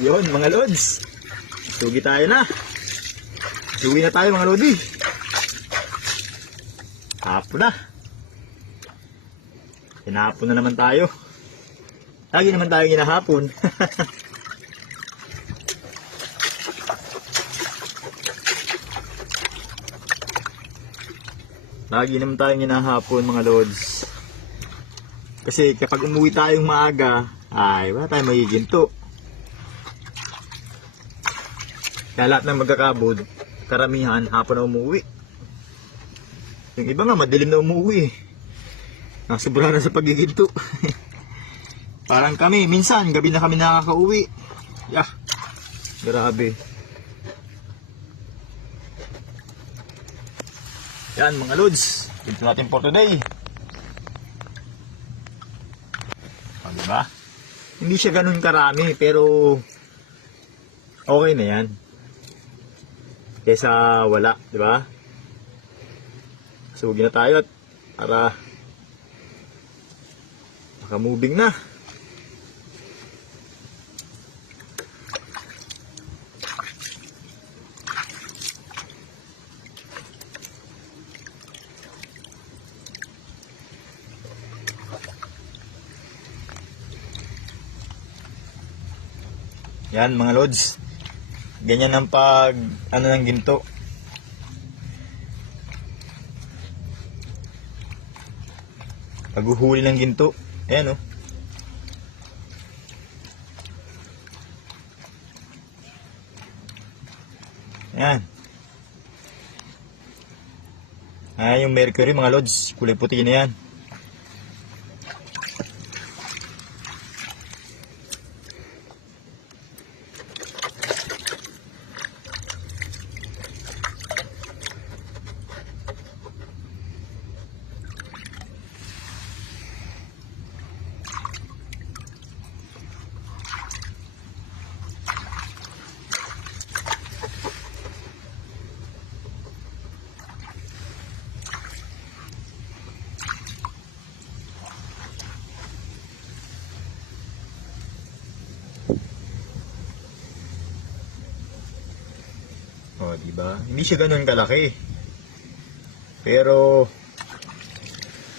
Yun mga lods. Sugi tayo na. Sugi na tayo mga lodi. Hapon na. Hinahapon na naman tayo. Lagi naman tayo hinahapon. Lagi naman tayo hinahapon mga lods. Kasi kapag umuwi tayong maaga, ay wala tayong magiginto. Kaya lahat ng magkakabod, karamihan hapon na umuwi. Yung iba nga madilim na umuwi. Nasubra na sa pagiginto. Parang kami, minsan gabi na kami nakakauwi. Yeah, grabe. Yan mga lods, ito natin for today. O, diba? Hindi siya ganun karami, pero okay na yan. Kesa wala, diba? Sugi na tayo at para maka-moving na. Yan mga lods. Ganyan ang pag ano ng ginto. Paghuhuli ng ginto. Ayan o. Ayan. Ayan yung mercury mga lods. Kulay puti na yan. O, diba? Hindi siya ganun kalaki. Pero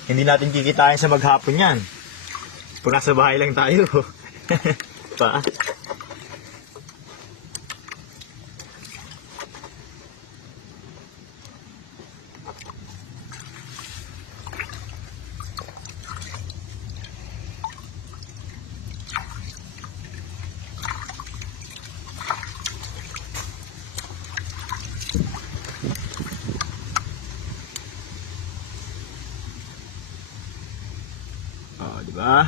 hindi natin kikitain sa maghapon yan. Kung nasa bahay lang tayo. Pa. Diba?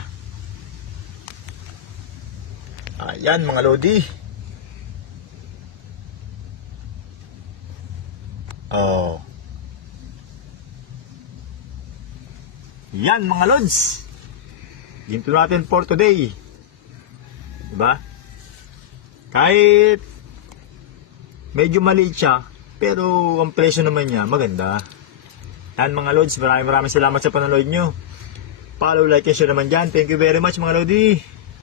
Ayan mga lodi. Oh. Yan mga lods. Ginto natin for today. Diba? Kahit medyo maliit siya, pero ang presyo naman niya maganda. Yan mga lods, maraming salamat sa panonood nyo. Follow, like, and share naman dyan. Thank you very much mga lodi.